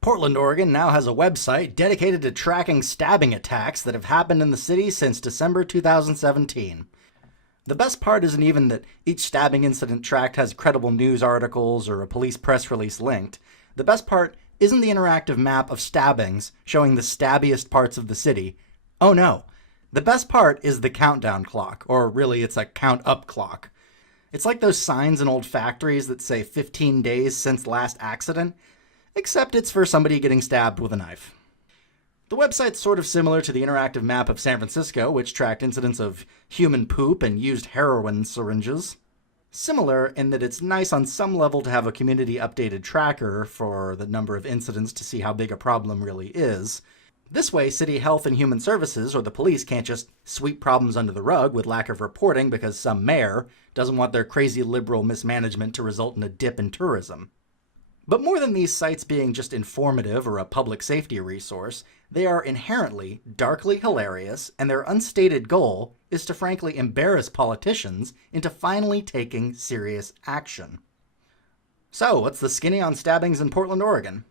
Portland, Oregon now has a website dedicated to tracking stabbing attacks that have happened in the city since December 2017. The best part isn't even that each stabbing incident tracked has credible news articles or a police press release linked. The best part isn't the interactive map of stabbings showing the stabbiest parts of the city. Oh no. The best part is the countdown clock, or really it's a count-up clock. It's like those signs in old factories that say 15 days since last accident, except it's for somebody getting stabbed with a knife. The website's sort of similar to the interactive map of San Francisco, which tracked incidents of human poop and used heroin syringes. Similar in that it's nice on some level to have a community-updated tracker for the number of incidents to see how big a problem really is. This way, City Health and Human Services or the police can't just sweep problems under the rug with lack of reporting because some mayor doesn't want their crazy liberal mismanagement to result in a dip in tourism. But more than these sites being just informative or a public safety resource, they are inherently darkly hilarious, and their unstated goal is to frankly embarrass politicians into finally taking serious action. So, what's the skinny on stabbings in Portland, Oregon?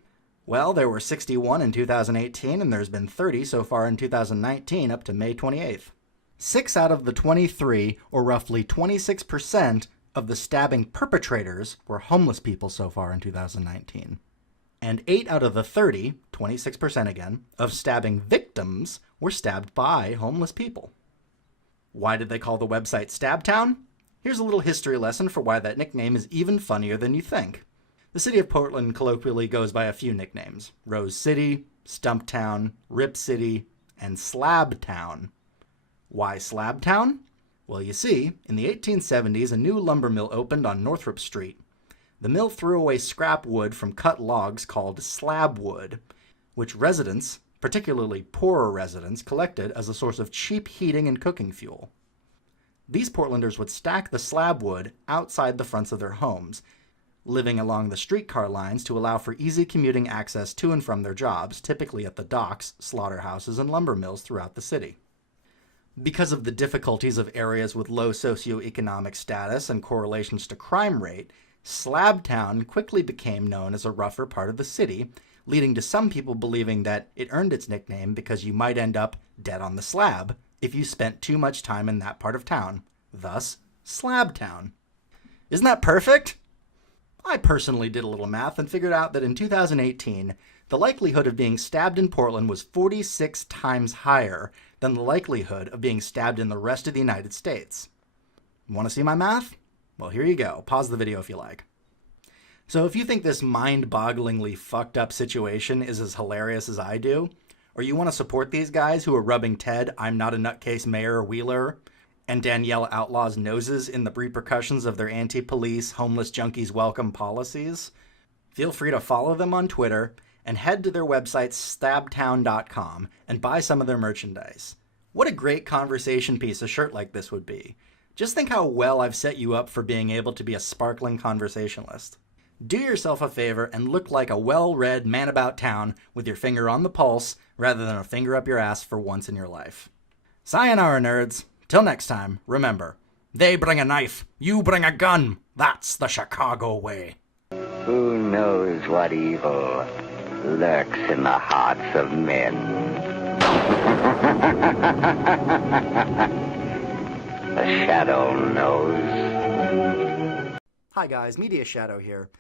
Well, there were 61 in 2018, and there's been 30 so far in 2019 up to May 28th. 6 out of the 23, or roughly 26%, of the stabbing perpetrators were homeless people so far in 2019. And 8 out of the 30, 26% again, of stabbing victims were stabbed by homeless people. Why did they call the website STABTOWN? Here's a little history lesson for why that nickname is even funnier than you think. The city of Portland colloquially goes by a few nicknames: Rose City, Stumptown, Rip City, and Slabtown. Why Slabtown? Well, you see, in the 1870s, a new lumber mill opened on Northrop Street. The mill threw away scrap wood from cut logs called slab wood, which residents, particularly poorer residents, collected as a source of cheap heating and cooking fuel. These Portlanders would stack the slab wood outside the fronts of their homes, living along the streetcar lines to allow for easy commuting access to and from their jobs, typically at the docks, slaughterhouses, and lumber mills throughout the city. Because of the difficulties of areas with low socioeconomic status and correlations to crime rate, Slabtown quickly became known as a rougher part of the city, leading to some people believing that it earned its nickname because you might end up dead on the slab if you spent too much time in that part of town, thus Slabtown. Isn't that perfect? I personally did a little math and figured out that in 2018, the likelihood of being stabbed in Portland was 46 times higher than the likelihood of being stabbed in the rest of the United States. Want to see my math? Well, here you go. Pause the video if you like. So if you think this mind-bogglingly fucked up situation is as hilarious as I do, or you want to support these guys who are rubbing Ted, I'm not a nutcase Mayor Wheeler, and Danielle Outlaw's noses in the repercussions of their anti-police, homeless junkies welcome policies, feel free to follow them on Twitter and head to their website stabtown.com and buy some of their merchandise. What a great conversation piece a shirt like this would be. Just think how well I've set you up for being able to be a sparkling conversationalist. Do yourself a favor and look like a well-read man about town with your finger on the pulse rather than a finger up your ass for once in your life. Sayonara, nerds. Till next time, remember, they bring a knife, you bring a gun. That's the Chicago way. Who knows what evil lurks in the hearts of men? The shadow knows. Hi guys, Media Shadow here.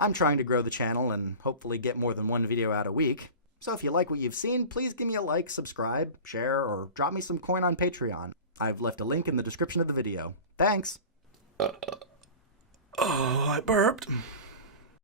I'm trying to grow the channel and hopefully get more than one video out a week. So if you like what you've seen, please give me a like, subscribe, share, or drop me some coin on Patreon. I've left a link in the description of the video. Thanks! Oh, I burped.